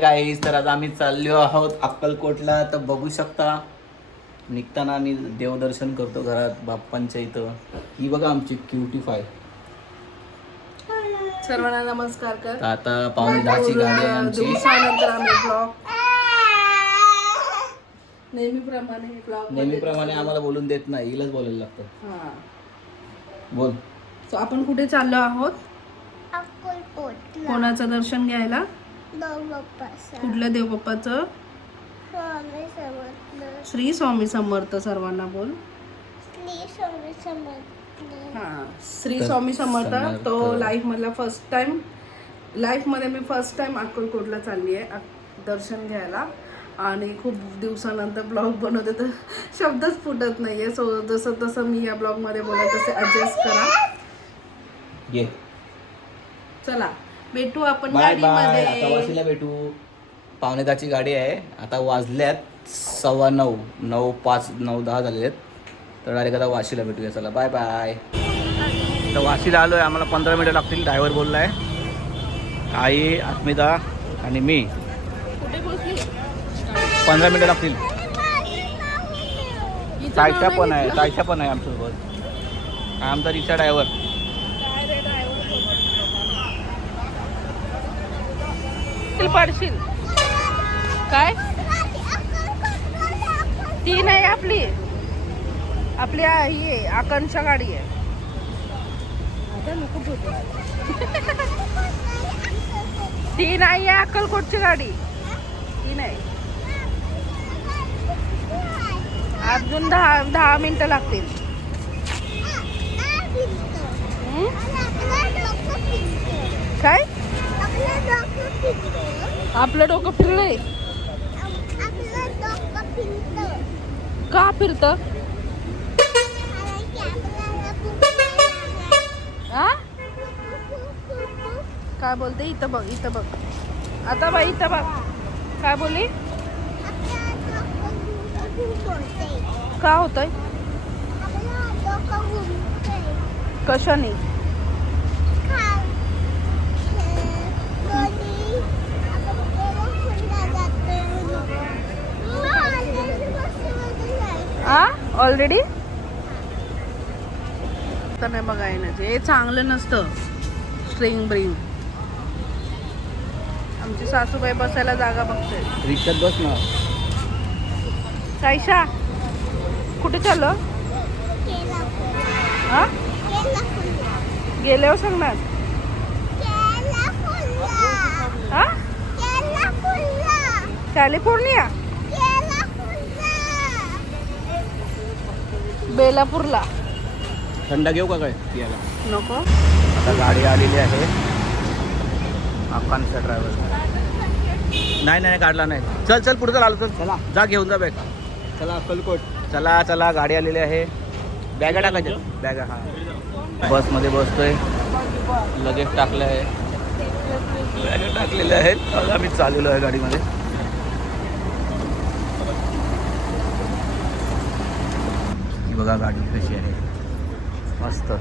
गाईस, तर आज आम्ही चाललो आहोत अक्कलकोटला. तर बघू शकता निघताना आम्ही देवदर्शन करतो घरात बाप्पांच्या इथं. ही बघा आमची क्यूटीफाय. सर्वांना नमस्कार कर. तर आता 9:45ची गाडी आहे आमची. दिवसानंतर आम्ही ब्लॉग नेहमीप्रमाणे आम्हाला बोलून देत नाही, हिलाच बोलायला लागतं. हा, बोल. सो आपण कुठे चाललो आहोत? अक्कलकोटला. कोणाचं दर्शन घ्यायला? देवबाप्पाचं. कुठल्या देवबाप्पाचं? स्वामी समर्थ. श्री स्वामी समर्थ. सर्वांना बोल. श्री स्वामी समर्थ. हा, श्री स्वामी समर्थ. तो लाईफ मध्ये मी फर्स्ट टाइम अक्कलकोटला चालली आहे दर्शन घ्यायला. आणि खूप दिवसानंतर ब्लॉग बनवते तर शब्दच फुटत नाहीये. सो जसं तसं मी या ब्लॉग मध्ये बोलत तसे ऍडजस्ट करा. ये. चला भेटू आपण बाय बाय. आता गाडीमध्ये. वाशीला भेटू. 9:45ची गाडी आहे. आता वाजल्यात 9:15, 9:05, 9:10 झालेले आहेत. तर डायरेक्ट आता वाशीला भेटूया. चला बाय बाय. तर वाशीला आलो आहे. आम्हाला 15 मिनिटं लागतील. ड्रायव्हर बोलला आहे. आई, अस्मिता आणि मी. कुठे पोहोचली? 15 मिनिटं लागतील. तायशा पण आहे. तायशा पण आहे आमच्यासोबत. आमचा रिक्षा ड्रायव्हर. पडशील काय? ती नाही आपली ही आहे आकांक्षा गाडी आहे. आता नको बोलू. ती नाही आहे अक्कलकोटची गाडी. ती नाही. अजून 10 मिनिटं लागतील. काय? आपलं डोकं फिरलंय. का फिरत? काय बोलते? इथं बघ, इथं बघ. आता बाई इथं बघ. काय बोलली? का होतंय? कशाने? ऑलरेडी तर नाही बघायला. हे चांगलं नसतं. String bring. आमची सासूबाई बसायला जागा बघते. रिक्षात बस ना. साईशा कुठे चाललो? हा, गेल्यावर सांगणार. हा, कॅलिफोर्निया, बेलापूरला. थंडा घेऊ का काय पियाला? नको. आता गाडी आलेली आहे. आकांक्षा ड्रायव्हर. नाही काढला नाही. चल चल पुढे चल. आलो चल. चला जा, घेऊन जा बॅग. चला अक्कलकोट. चला चला, गाडी आलेली आहे. बॅगा टाकायच्या. बॅगा. हा, बसमध्ये बसतोय. लगेच टाकलं आहे. बॅगा टाकलेल्या आहेत. आता आम्ही चाललेलो आहे गाडीमध्ये. ही बघा गाडी कशी आहे. मस्त.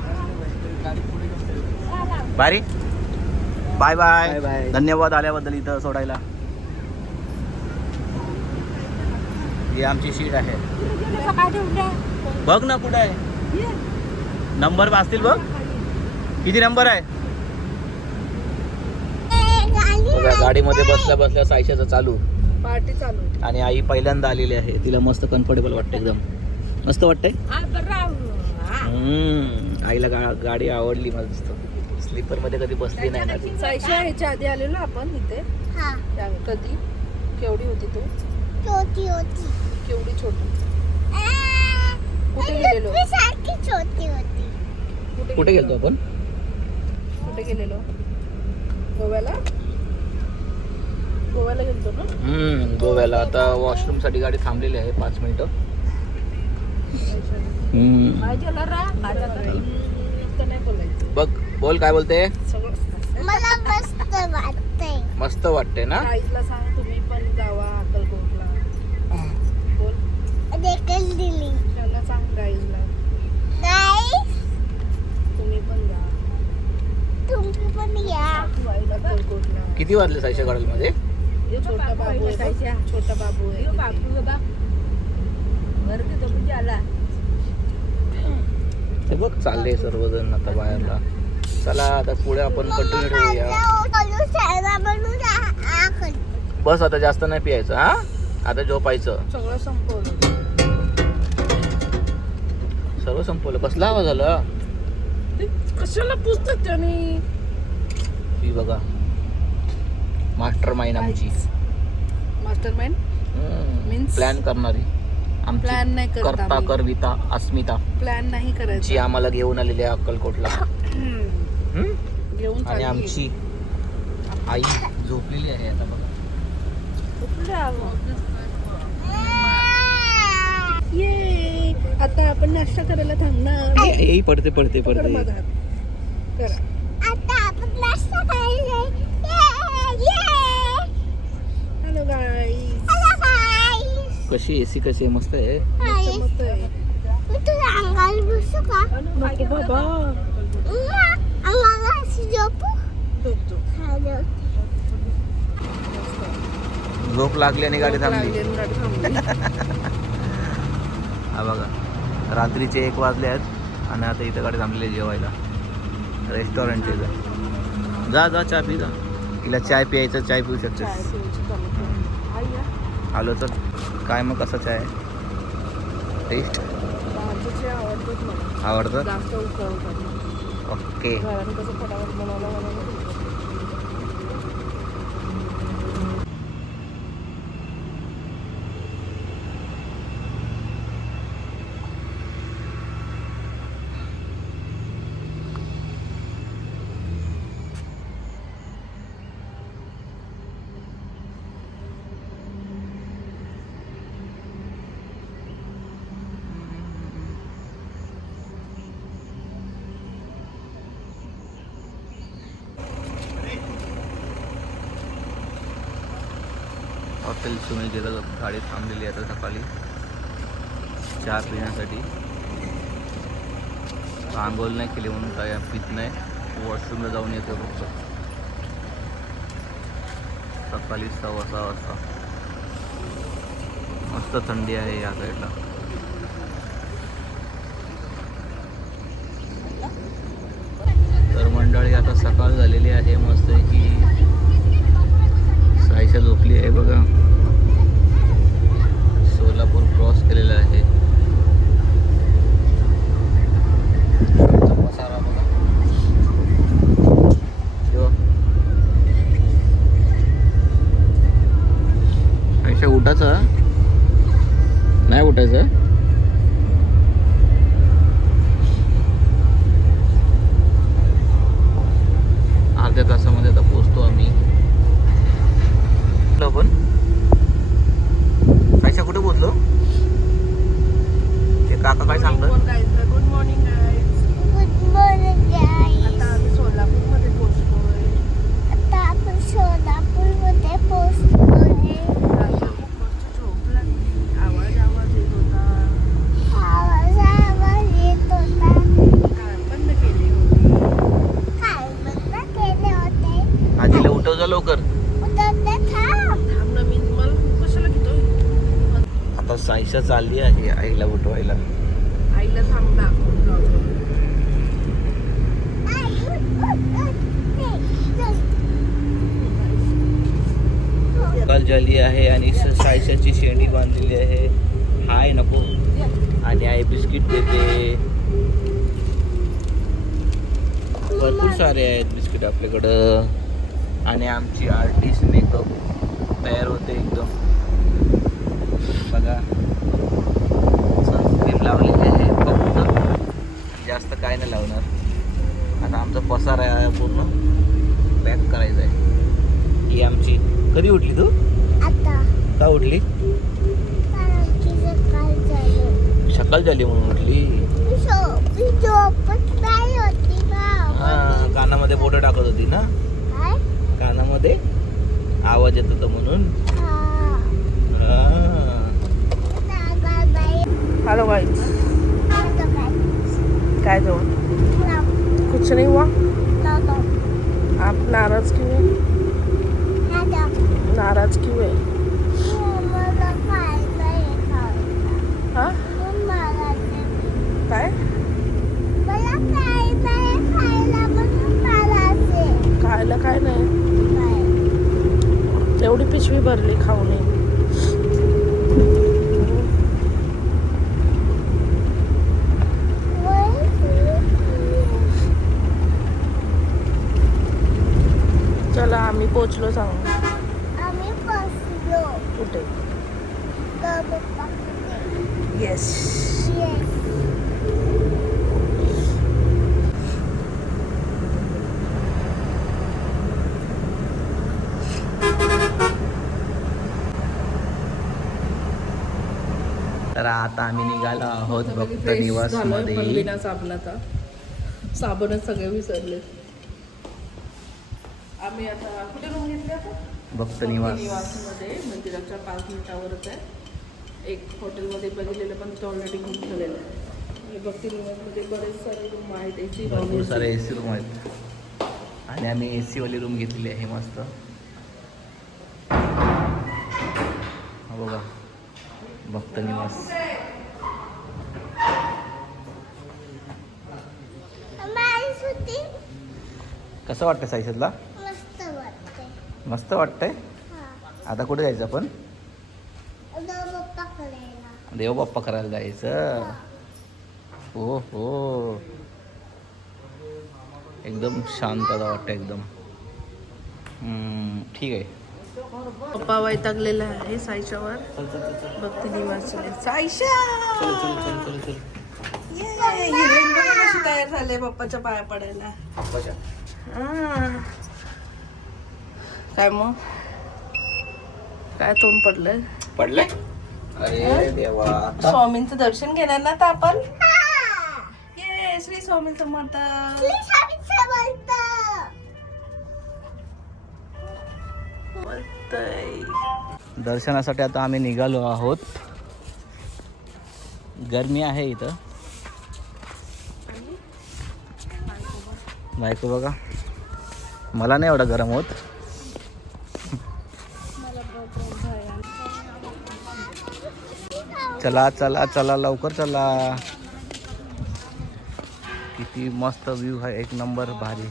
बारी. Bye bye. धन्यवाद आल्याबद्दल इथं सोडायला. ही आमची सीट आहे. बघ ना कुठं आहे. नंबर वाचतील बघ. किती नंबर आहे बघा. गाडीमध्ये बसल्या बसल्या सायशाचं चालू. पार्टी चालू. आणि आई पहिल्यांदा आलेली आहे. तिला मस्त कम्फर्टेबल वाटतं. एकदम मस्त वाटतंय. आईला गाडी आवडली मस्त. स्लीपर मध्ये कधी बसली नाही ना. सायशा ह्याच्या आधी आलेलो आपण इथे. कधी? केवढी होती तू? छोटी होती. केवढी छोटी? कुठे गेलेलो? सारखी छोटी होती. कुठे गेलतो आपण? कुठे गेलेलो? गोव्याला. गोव्याला गेलतो ना. गोव्याला. आता वॉशरूम साठी गाडी थांबलेली आहे 5 मिनिटं. बघ, बोल काय बोलते. मला मस्त वाटतंय. मस्त वाटते ना. आईला सांग तुम्ही पण जावा अक्कलकोटला. बोल. देखील दिली. त्यांना सांग गाईजला. गाईस, तुम्ही पण जा. तुम्ही पण या. अक्कलकोटला. किती वाजले सायशा मध्ये? छोटा बाबू आहे, छोटा बाबू आहे. ते बघ चालले सर्वजण आता बाहेरला. चला आता पुढे आपण कंटिन्यू ठेवूया. बस आता जास्त नाही पियायचं हा. आता झोपायचं. सगळं संपवलं. सर्व संपवलं. कसला आवाज झाला? ते कशाला पुसतात त्याने? ही बघा मास्टर माइंड आमची. Master mind Means? प्लॅन करणारी आमची प्लॅन नाही करत करता आम्ही. करविता अस्मिता प्लॅन नाही जी करायची. आम्हाला घेऊन आलेली आहे अक्कलकोटला. घेऊन आणि चालली. आमची आई झोपलेली आहे आता बघा. कुठलं आलं? ये आता आपण नाश्ता करायला थांबणार. हे पडते पडते पकड पडते. माझा हात. करा. हॅलो गाईस. कशी एसी कशी आहे? मस्त आहे. मस्त आहे. नको बाबा. झोप. झोप लागली आणि गाडी थांबली. लागली आणि गाडी थांबली. हा बघा रात्रीचे 1 वाजले आहेत आणि आता इथं गाडी थांबलेली आहे जेवायला रेस्टॉरंटच्या इथं. जा जा चहा पी जा. तिला चाय प्यायचं चाय पिऊ शकतेस. चाय पिऊची चालू कर. आई या. आलो तर काय मग कसा चाय टेस्ट बाहेरचं चहा आवडतोच मला. आवडतं? जास्त उकळवतात. ओके. घराने कसं फटाफट बनवला मला. हॉटेल सुमेजेला गाडी थांबलेली आहे आता सकाळी चहा पिण्यासाठी. आंघोळ नाही केली म्हणून काय पित नाही. वॉशरूमला जाऊन येतो फक्त सकाळी 6:15 वाजता. मस्त थंडी आहे या साईडला. तर मंडळी आता सकाळ झालेली आहे. मस्त की सायशा झोपली आहे बघा. सोलापूर क्रॉस केलेलं आहे. पसारा बघा. सायशा उठायचं नाही उठायचं. अर्ध्या तासामध्ये आता पोहोचतो आम्ही. आपण सायशा कुठे पोहोचलो? ते काका काय सांगतात? Good morning guys. आता आम्ही सोलापूरमध्ये पोहोचलोय. राजा खूप मस्त झोप लागली. आवाज येत होता. कान बंद केले होते. आजीला उठव जा लवकर. थांब ना, मी मला कशाला घेतोय? आता सायशा चालली आहे आईला उठवायला. आईला थांब दाखव. सकाळ झाली आहे आणि सायशाची शेंडी बांधलेली आहे. हाय नको. आणि आई बिस्किट देते. भरपूर सारे आहेत बिस्किट आपल्याकडं. आणि आमची आर्टिस्ट मेकअप तयार होते एकदम बघा. सनस्क्रीन लावलेली आहे फक्त, जास्त काय नाही लावणार. आता आमचा पसारा आहे पूर्ण पॅक करायचा आहे. ही आमची. कधी उठली तू? का उठली? सकाळ झाली म्हणून उठली. हा कानामध्ये बोटं टाकत होती ना. कानामध्ये आवाज येत होता म्हणून. Hello guys. काय जवळ कुछ नहीं हुआ. आप नाराज क्यों हैं? नाराज क्यों हा मला काय मला काय नाही खायला म्हणून मला असे खायला काय नाही काय एवढी पिशवी भरली खाऊ नये चला आम्ही पोचलो सांगू आम्ही बसलो कुठे पप्पाकडे येस येस तर आता आम्ही निघालो आहोत भक्त फ्रेश निवास झालं पण मध्ये. बिना साबणाचा साबणच सगळे विसरले आम्ही आता कुठे रूम घेतली आता भक्त निवास. निवासमध्ये मंदिराच्या 5 मिनिटावरच आहे एक हॉटेलमध्ये बघितलेलं पण तिथं ऑलरेडी बुक झालेलं आहे आणि भक्ती निवासमध्ये बरेच सारे रूम आहेत AC भरपूर सारे AC रूम आहेत आणि आम्ही AC वाली रूम घेतलेली आहे मस्त. हा बघा भक्त निवास. माझी सुट्टी कसं वाटतं साईशदला? मस्त वाटते मस्त वाटतंय. हा आता कुठे जायचं आपण? पप्पाकडे ना देव बाप्पा करायला जायचं. हो हो एकदम शांतता वाटतं एकदम. ठीक आहे. पप्पा वैतागलेला आहे साईशावर भक्ती निवास साईशा हिरोईन बघा कशी तयार झाली पप्पाच्या पाया पडायला काय मग काय तोंड पडलंय पडलंय. अरे देवा. स्वामींचं दर्शन घेणार ना आता आपण ये श्री स्वामी समर्थ दर्शनासाठी आता आम्ही निघालो आहोत. गरमी आहे इथं. बायको बघा मला नाही एवढा गरम होत. चला चला चला लवकर चला. किती मस्त व्ह्यू आहे एक नंबर भारी.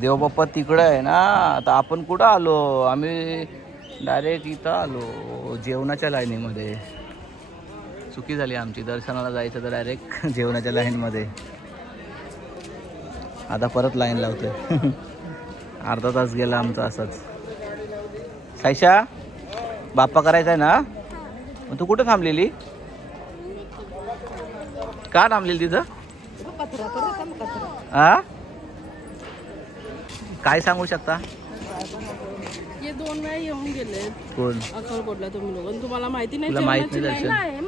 देवबाप्पा तिकडं आहे ना. आता आपण कुठं आलो आम्ही डायरेक्ट इथं आलो जेवणाच्या लाईनीमध्ये. चुकी झाली आमची. दर्शनाला जायचं तर डायरेक्ट जेवणाच्या लाईनमध्ये. आता परत लाईन लावतोय. अर्धा तास गेला आमचा असाच. साईशा बाप्पा करायचा आहे ना. मग तू कुठं थांबलेली? का थांबलेली तिथं? हा काय सांगू शकता? हे 2 वेळा येऊन गेले कोण? अक्कलकोटला तुम्ही लोक तुम्हाला माहिती नाही तुला माहित जेवणाची नाही दर्शन?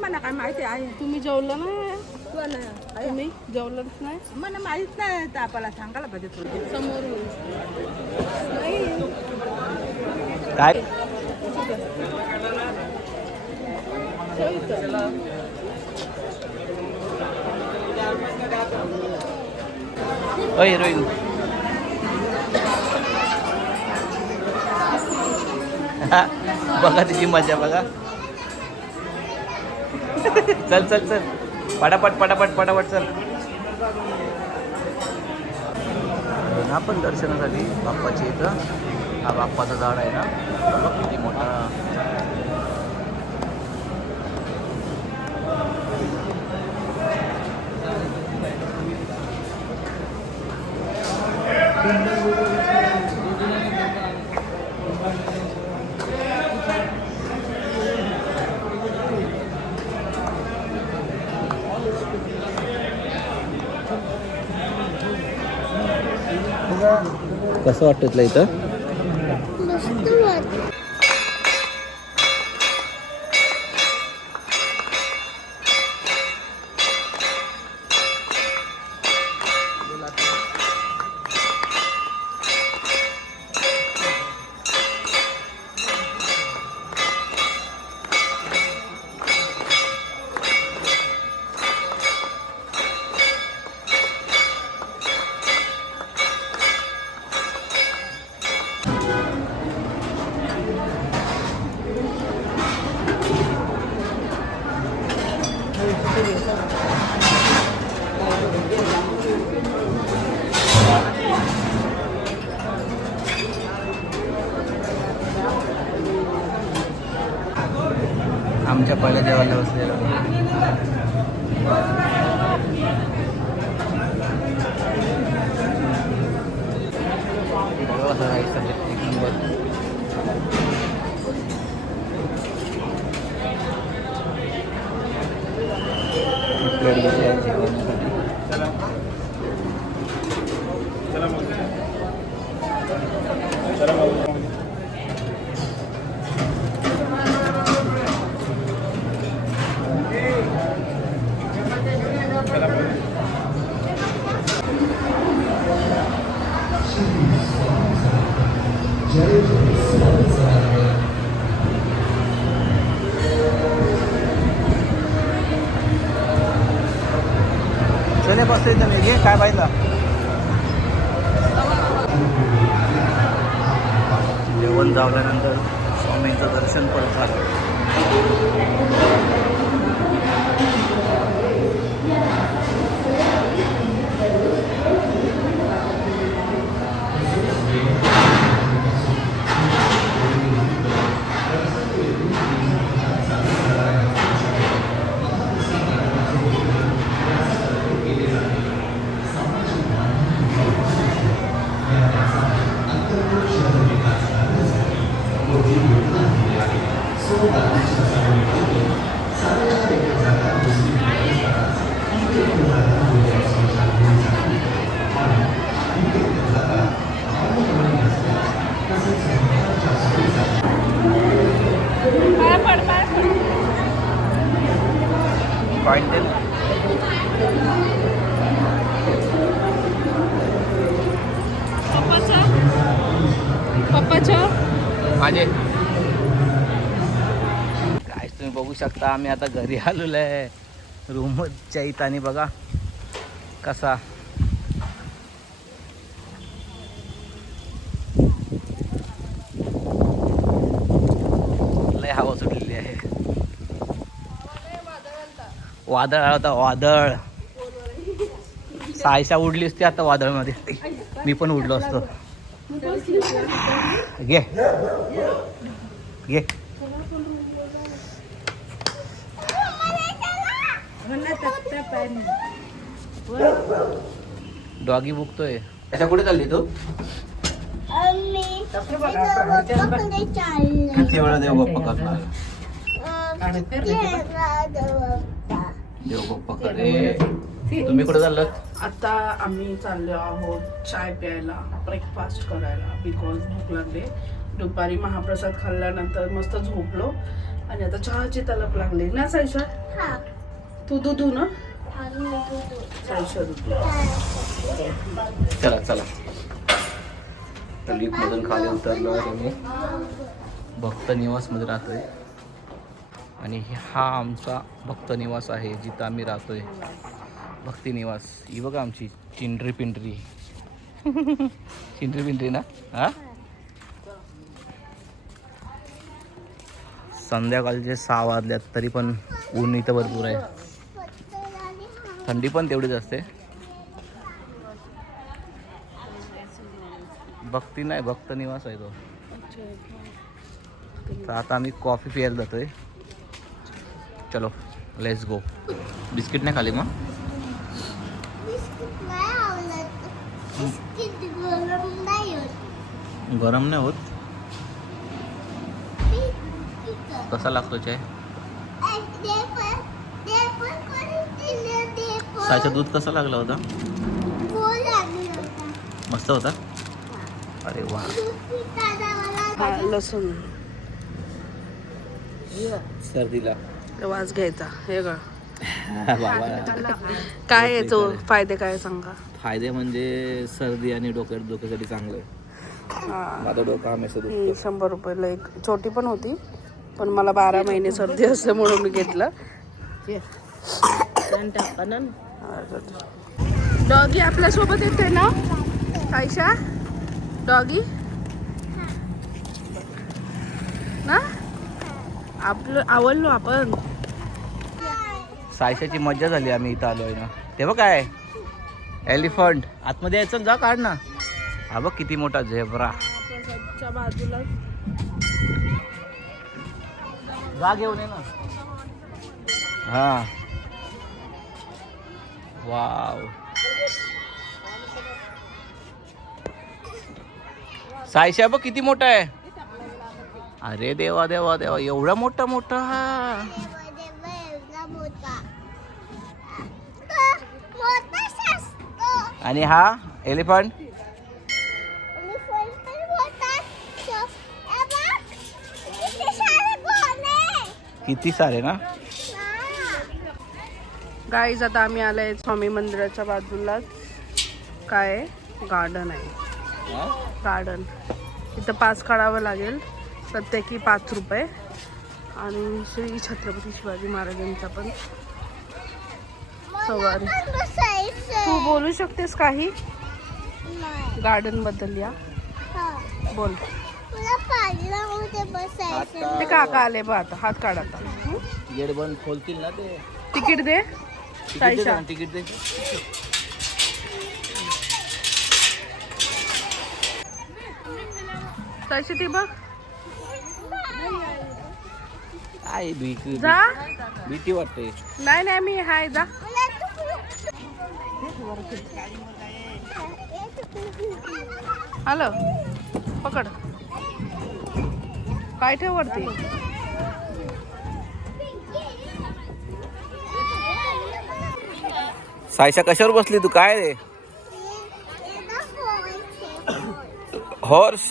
मला काय माहिती आहे तुम्ही जेवलं नाही तुम्ही जेवलंच नाही मला माहित नाही तर आपल्याला सांगायला पाहिजे थोडी समोरून काय हिरोईन बघा तिची मजा बघा. चल चल चल पटापट पटापट पटापट चल. आपण दर्शनासाठी बाप्पाची इथं हा बाप्पाचं झाड आहे ना. बघ किती मोठा. कसं वाटतं तुला इथं? मस्त वाटते आमच्या पहिल्या जेवायला बसलेलो. एक नंबर. प्लेट घेतली आहे जेवणासाठी. चले बसतो इथं मी. घे काय पाहिजे. जेवण झाल्यानंतर स्वामींचं दर्शन पण झालं. पप्पाच्या माझे काय तुम्ही बघू शकता. आम्ही आता घरी आलेलो आहे. रूमच्या इथं आणि बघा कसा लय हवा सुटलेली आहे. वादळ आला होता. वादळ. सायशा उडली असती आता वादळमध्ये. मी पण उडलो असतो. घे घे. डॉगी बुकतोय. त्याच्या कुठे चालली तू? किती वेळा देव बाप्पा करणार? देव बाप्पा करे. तुम्ही कुठे चाललात? आता आम्ही चाललो आहोत चाय प्यायला, ब्रेकफास्ट करायला. बिकॉज भूक लागली. दुपारी महाप्रसाद खाल्ल्यानंतर मस्त झोपलो आणि आता चहाची तलप लागली ना सायशा. तू दूध ना सायशा दूध. चला चला. लिफ्ट मधून खाली उतरलो आहे. मी भक्त निवास मध्ये राहतोय आणि हा आमचा भक्त निवास आहे जिथं आम्ही राहतोय. भक्ती निवास. ही बघा आमची चिंडरी पिंडरी. चिंडरी पिंडरी ना. हा संध्याकाळचे 6 वाजल्यात तरी पण ऊन इथं भरपूर आहे. थंडी पण तेवढीच असते. भक्ती नाही भक्त निवास आहे तो. तर आता आम्ही कॉफी प्यायला जातोय. चलो लेट्स गो. बिस्किट नाही खाली मग? गरम नाही होत. कसा लागतो चाय? सायचं दूध कसा लागला होता? मस्त होता. अरे वा. लसूण सर्दीला वास घ्यायचा. हे ग बाबा काय आहे तो फायदे काय सांगा. फायदे म्हणजे सर्दी आणि डोक्यासाठी चांगलं आहे. माझं डोकं हमेशा दुखतं. 100 रुपयाला एक छोटी पण होती, पण मला 12 महिने सर्दी असते म्हणून मी घेतलं. डॉगी आपल्या सोबत येते ना आयशा? डॉगी ना आपलं आवडलो आपण. सायशाची मज्जा झाली. आम्ही इथं आलोय ना. ते बघ काय एलिफंट आतमध्ये यायचं. जा काढ ना. हा बघ किती मोठा झेब्रा. बाजूला जा घेऊन ये ना. हा वाव. सायशा बघ किती मोठा आहे. अरे देवा देवा देवा, एवढा मोठा मोठा. आणि हा एलिफंट किती सारे ना. गाईज आता आम्ही आलोय स्वामी मंदिराच्या बाजूला. काय गार्डन आहे, गार्डन. इथं पास काढावं लागेल, प्रत्येकी 5 रुपये. आणि श्री छत्रपती शिवाजी महाराजांचा पण सवारी. तू बोलू शकतेस काही गार्डन बद्दल? या बोल. ते काका आले बघ, आता हात काढ. आता गेट बंद खोलतील ना ते. तिकीट दे सायशा. तिकीट दे. सायशा ती बघ. आई जा. भीती वाटते. नाही नाही मी हाय. जा. हॅलो पकड. काय ठेव वरती. सायशा कशावर बसली तू? काय रे? हॉर्स.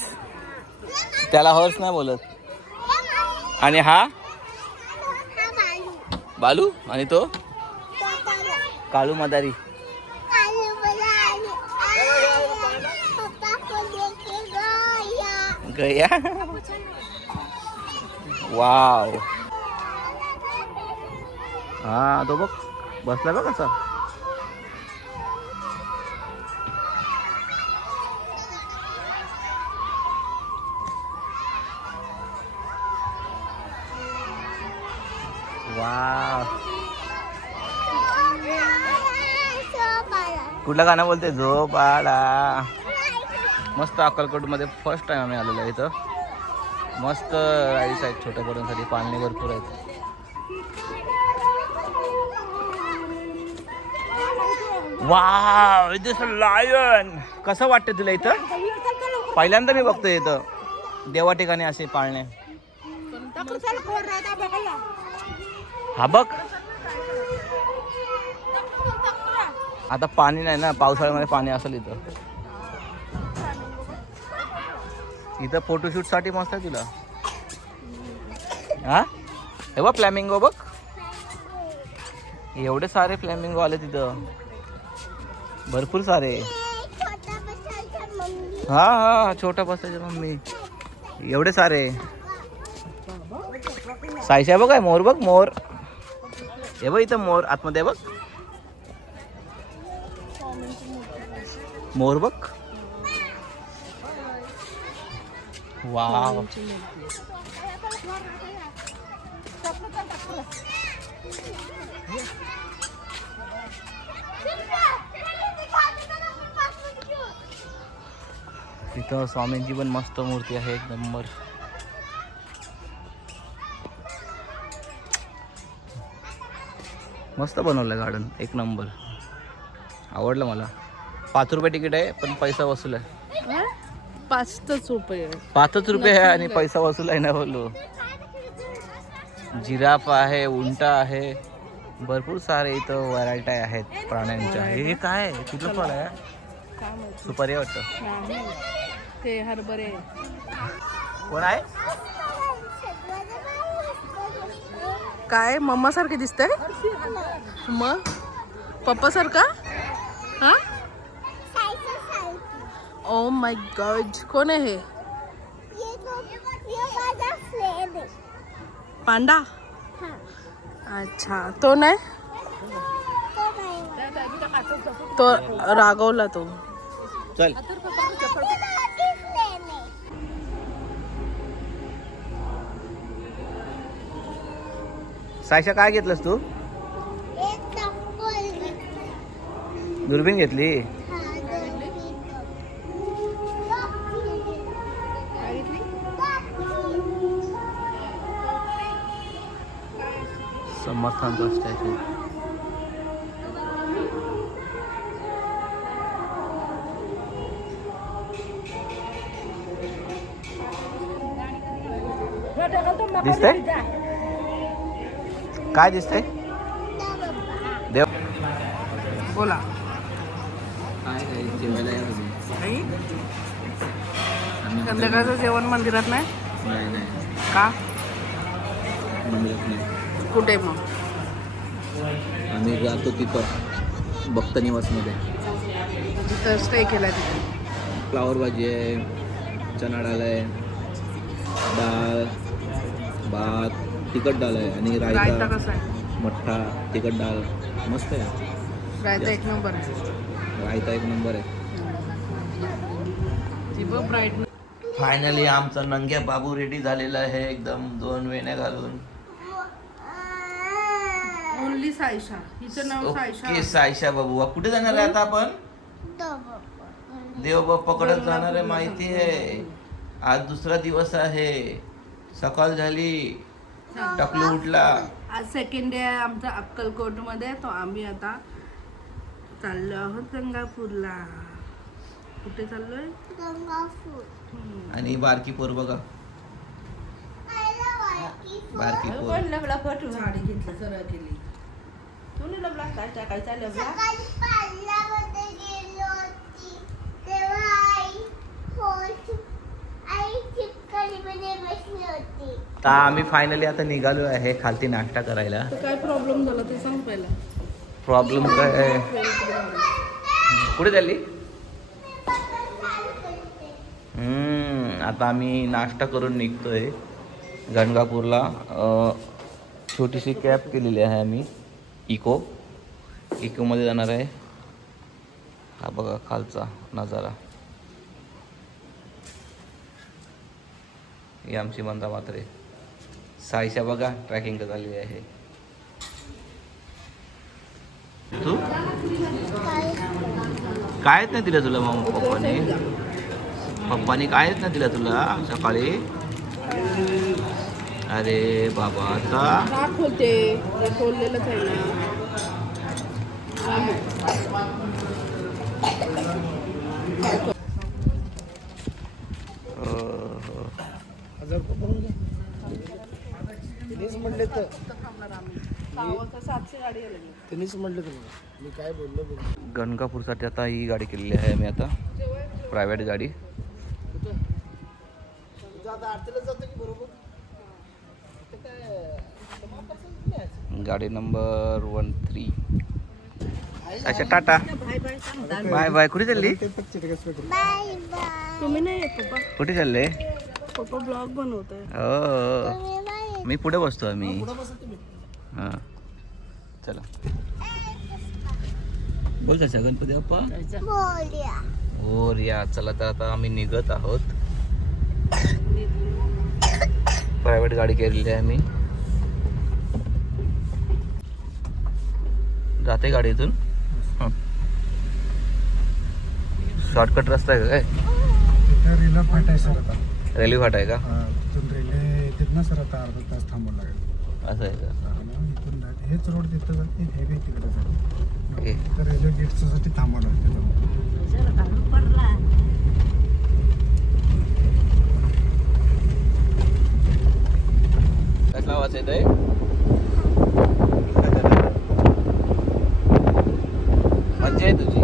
त्याला हॉर्स नाही बोलत. आणि हा बालू. आणि तो काळू मदारी. गया. वाव. हा तो बघ बसला बघ कसा. वाव. कुठलं गाणं बोलते? झोप आला. मस्त अक्कलकोट मध्ये फर्स्ट टाइम आम्ही आलेलो आहे इथं. मस्त राईड्स आहेत छोट्या पोरांसाठी, पाळणे भरपूर आहेत. Wow it is a lion. कसं वाटतं तुला इथं? पहिल्यांदा मी बघतोय इथं देवा ठिकाणी असे पाळणे. हा बघ. आता पाणी नाही ना, पावसाळ्यामध्ये पाणी असेल इथं. इथं फोटोशूट साठी मस्त आहे तुला. हा हे बघ फ्लॅमिंगो बघ. एवढे सारे फ्लॅमिंगो आले तिथं, भरपूर सारे. हा हा छोटा बसायचा मम्मी. एवढे सारे. सायशा बघ आहे मोर. बघ मोर. हे बघ इथं मोर आतमध्ये बघ. मोर बघ. वाव. इथं स्वामींची पण मस्त मूर्ती आहे, एक नंबर. मस्त बनवलं गार्डन, एक नंबर. आवडलं मला. 5 रुपये तिकीट आहे पण पैसा वसूल आहे. 5च रुपये. 5च रुपये आहे आणि पैसा वसूल आहे ना बोललो. जिराफ आहे, उंटा आहे, भरपूर सारे इथं व्हरायटी आहेत प्राण्यांच्या. हे काय कुठलं फळ आहे? सुपारी वाटतं. ते हरभरे. कोण आहे? काय मम्मा सारखे दिसतंय मग? पप्पा सारखा? हा. Oh my God. कोण आहे हे? पांडा. अच्छा तो नाही, तो रागवला तो. चल. सायशा काय घेतलंस तू? दुर्बीण घेतली. समर्थांचा स्टॅच्यू. दिसतंय काय दिसतंय? देव बोला. काय काय जेवायला या तुम्ही? नाही आम्ही संध्याकाळचं जेवण मंदिरात नाही नाही नाही का? मंदिरात नाही. कुठे मग? आम्ही जातो तिथं भक्त निवासमध्ये. तिथं स्टे केला तिथे. फ्लावर भाजी आहे, चणा डाळ आहे, डाळ भात तिखट डाळ आहे आणि रायता रायता कसा आहे? मठ्ठा तिखट डाळ मस्त आहे. रायता एक नंबर आहे. रायता एक नंबर आहे. ती बघ ब्राईट. फायनली आमचा नंग्या बाबू रेडी झालेला आहे एकदम 2 वेण्या घालून. ओनली सायशा. हिचं नाव सायशा. ओके सायशा बाबू. कुठे जाणार आहे आता आपण? देवबाप्पाकडे जाणार आहे माहिती आहे. आज दुसरा दिवस आहे. सकाळ झाली, टकलू उठला. आज सेकंड डे आहे आमचा अक्कलकोट मध्ये. तो आम्ही आता चाललो आहोत गंगापूरला. कुठे चाललोय? आणि बारकी पोर बघा, बारकी पोर गाडी घेतली सरळ केली. तू नाही लबला काय टाकायचा लबला? सकाळी पार्लरमध्ये गेलो होती तेव्हा आई चिपकलीमध्ये बसली होती. आता आम्ही फायनली आता निघालो आहे खालती नाश्ता करायला. तर काय प्रॉब्लेम झाला ते सांग पहिला. प्रॉब्लेम काय आहे? कुठे चालली? आता आम्ही नाश्ता करून निघतोय गणगापूरला. छोटीशी कॅब केलेली आहे आम्ही, इकोमध्ये जाणार आहे. हा बघा खालचा नजारा. ही आमची मंदा मात्रे. साईशा बघा ट्रॅकिंग झालेली आहे. तू कायच नाही दिलं तुला मग पप्पानी कायच नाही दिलं तुला सकाळी? अरे बाबा आता का खोलते? ते खोललेलंच आहे ना. म्हणले तर थांबणार आम्ही. 700 गाडी आहे लगेच. त्यांनीच म्हणलं तर मी काय बोललो गणगापूरसाठी आता ही गाडी केलेली आहे मी आता, प्रायव्हेट गाडी. आता आरतीला जातो की बरोबर गाडी नंबर 13. अच्छा टाटा बाय बाय. कुठे चालली? Bye bye. तुम्ही नाही येत पप्पा? कुठे चालले? पप्पा ब्लॉग बनवतोय. हो तुम्ही बाय. मी पुढे बसतो आम्ही. हां चला बोल कशा गणपती बाप्पा बोलूया. हो रिया. चला तर आता आम्ही निघत आहोत. प्रायव्हेट गाडी केलेली आहे आम्ही. जाते गाडी इथून. शॉर्टकट रस्ता आहे का काय? रेल्वे फाट आहे सर आता. रेल्वे फाट आहे का? तिथून रेल्वे येतात ना सर. आता अर्धा तास थांबावं लागेल. असं आहे का? इथून हेच रोड तिथं जाते, हे बी तिकडे जाते. ओके. तर रेल्वे गेटसाठी थांबावं लागतं. कसला आवाज येतोय? मज्जा आहे तुझी.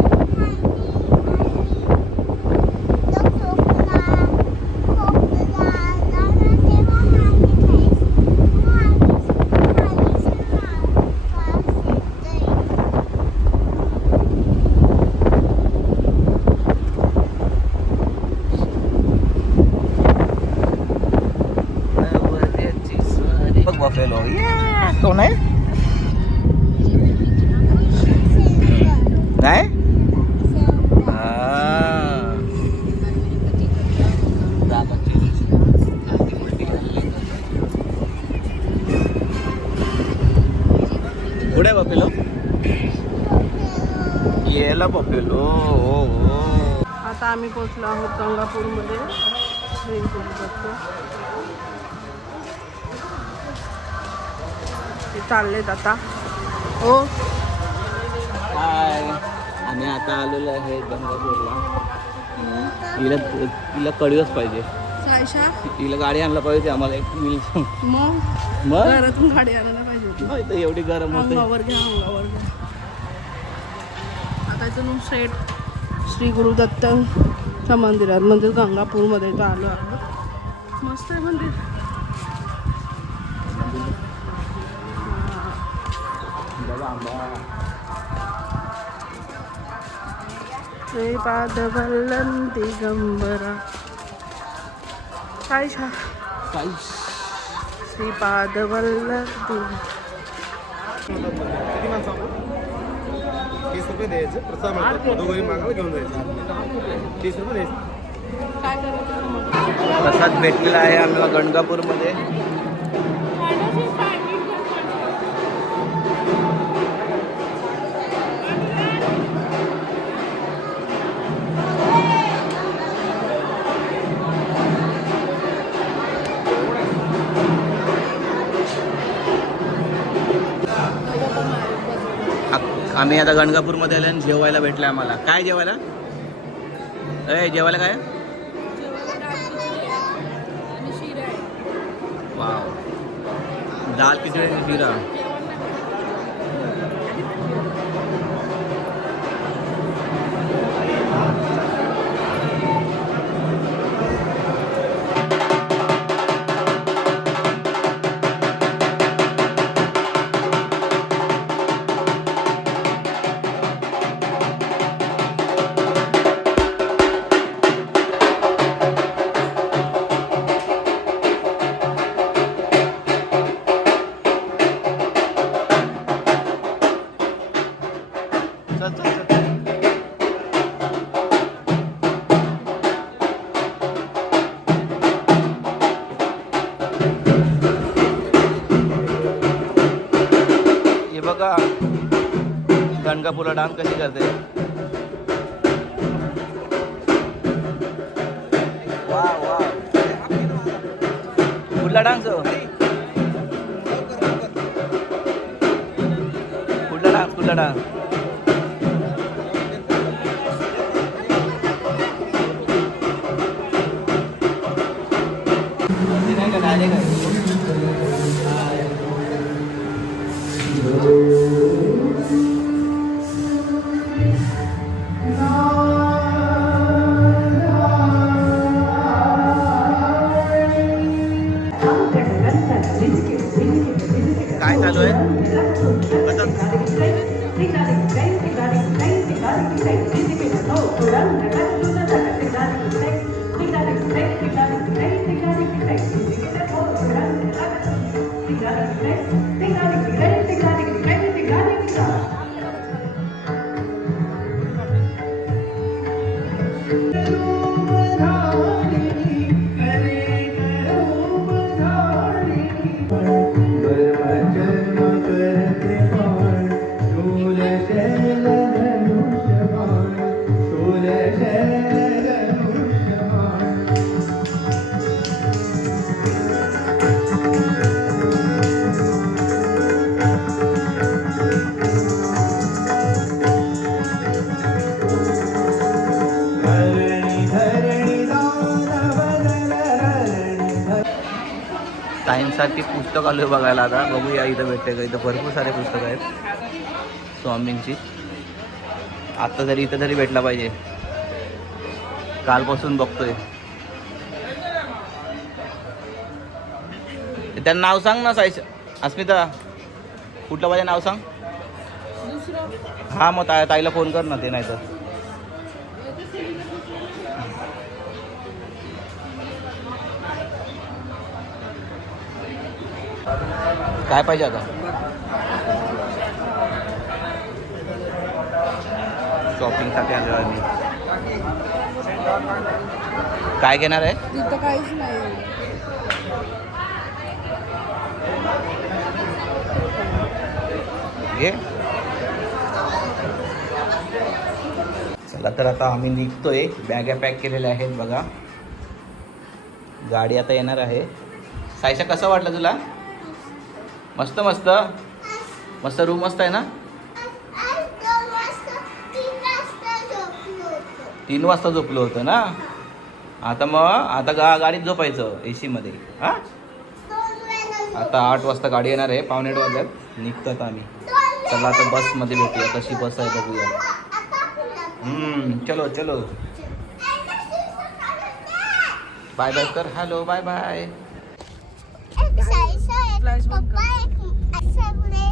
बघ बफेलो. कोण आहे? नाही कुठे बफेलो? येला बफेलो. आता आम्ही पोहोचलो आहोत गंगापूरमध्ये. ट्रेन करू शकतो. चाललेत आता. हो हाय, आम्ही आता आलेलो आहे गंगापूरला. हिला कळलंच पाहिजे, सायशा हिला गाडी आणला पाहिजे आम्हाला एक मिनिट. मग घरातून गाडी आणायला पाहिजे होती. मग इथं एवढी गरम होते. अंगावर घ्या. आता इथून स्ट्रेट श्री गुरुदत्तच्या मंदिरात म्हणजे गंगापूरमध्ये इथं आलो आहोत. मस्त आहे मंदिर. श्रीपाद वल्लभ दिगंबरा सायशा श्रीपाद वल्लभ किती माणसं आपण? 30 रुपये द्यायचं, प्रसाद मिळतात. दोघंही मागायला घेऊन जायचं. 30 रुपये द्यायचं. काय करायचं मग? प्रसाद भेटलेला आहे आम्हाला गणगापूरमध्ये. आम्ही आता गणगापूरमध्ये आले आणि जेवायला भेटलं आम्हाला. काय जेवायला? जेवायला काय? वाव, दाल खिचडी आणि शिरा. चल चल चल. हे बघा गणगापूरला डान्स कशी करते. वा वा, कुठला डान्स? कुठला डान्स? काय चालू आहे? सायन्ससाठी पुस्तक आलो बघायला. आता बघूया इथं भेटते का. इथं भरपूर सारे पुस्तकं आहेत स्वामींची. आत्ता तरी इथं तरी भेटला पाहिजे. कालपासून बघतोय. त्यांना नाव सांग ना सायश. अस्मिता, कुठलं पाहिजे नाव सांग. हां मग ताईला फोन कर ना. ते नाही तर काय पाहिजे आता. शॉपिंगसाठी आलो आम्ही. काय घेणार आहे? तिथं काहीच नाही. घे. चला तर आता आम्ही निघतोय. बॅगा पॅक केलेल्या आहेत बघा. गाडी आता येणार आहे. सायशा कसं वाटलं तुला? मस्त मस्त. मस्त रूम मस्त आहे ना? आज 2 वाजता 3 वाजता झोपलो होतो. 3 वाजता झोपलो होतं ना. आता गाडीत झोपायचं AC मध्ये. हा 2 वेळा आता 8 वाजता गाडी येणार आहे. 7:45 वाजल्यात निघतात आम्ही. चला आता बसमध्ये भेटूया. कशी बस आहे बघूया. चलो चलो. बाय बाय कर. Hello bye bye.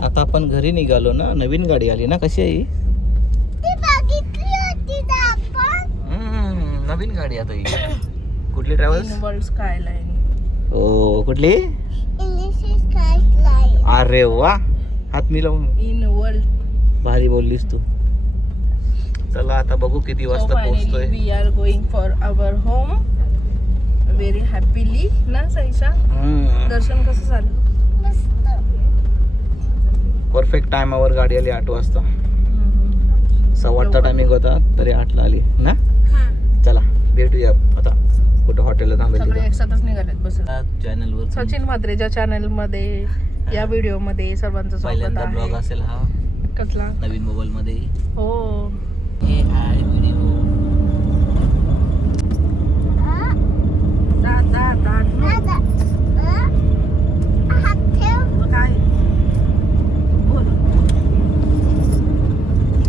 आता आपण घरी निघालो ना. नवीन गाडी आली ना. कशी आहे ही? नवीन गाडी आता ही. कुठली ट्रॅव्हल्स? World skyline. ओ कुठली? अरे वा. हात मी लावून इन वर्ल्ड. भारी बोललीस तू. चला आता बघू किती वाजता पोहोचतोय. We are going for our home very happily ना साईशा. दर्शन कसं झालं? परफेक्ट टायमावर गाडी आली 8 वाजता. 8:15 टायमिंग होता तरी 8ला आली ना. चला भेटूया आता कुठं हॉटेलला सगळे थांबायचं. एकसाथच निघालेत बस. चॅनलवर सचिन म्हात्रेच्या चॅनल मध्ये या व्हिडिओ मध्ये सर्वांचं स्वागत पहिल्यांदा ब्लॉग आहे. असेल हा कसला? नवीन मोबाईल मध्ये. हो. हे आहे व्हिडिओ.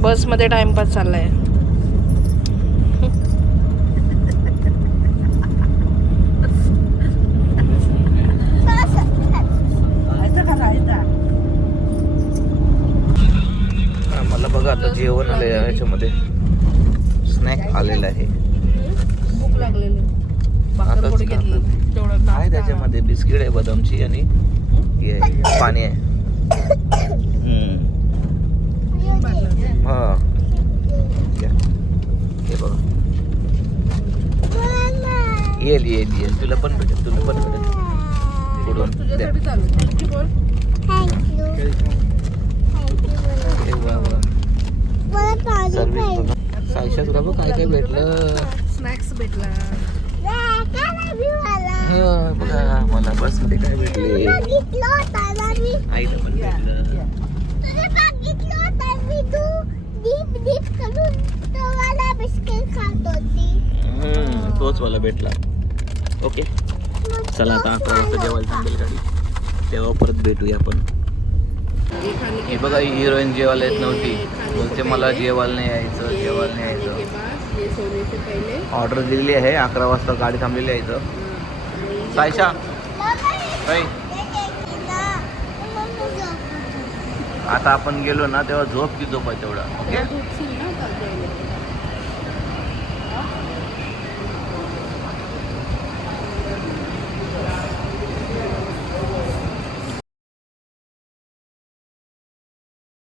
बस मध्ये टाइमपास चाललाय. मला बघा आता जेवण आलंय ह्याच्यामध्ये. स्नॅक आलेलं आहे. भूक लागलेली. भाकर आताच कुठे घेतली? तेवढं आहे नाश्ता. त्याच्यामध्ये बिस्किट आहे बदामची आणि हे आहे, पाणी आहे. हा घ्या. हे बघा येईल येईल येईल. तुला पण भेटेल तुला पण भेटेल. पुढून द्या. तुझ्यासाठी चालू. थँक्यू बोल. अरे वा वा. सर्विस बघा. सायशा तुला बघ काय काय भेटलं. स्नॅक्स भेटला. हा, बघा मला बसमध्ये काय भेटले. आईला पण भेटलं. तोच मला भेटला. ओके चला आता 11 वाजता जेवायला थांबेल गाडी. तेव्हा परत भेटूया आपण. हे बघा हिरोईन जेवायला येत नव्हती. बोलते मला जेवायला नाही यायचं जेवायला नाही यायचं. ऑर्डर दिलेली आहे. 11 वाजता गाडी थांबलेली आहे इथं. सायशा काय आता आपण गेलो ना तेव्हा झोप की झोप आहे तेवढा. ओके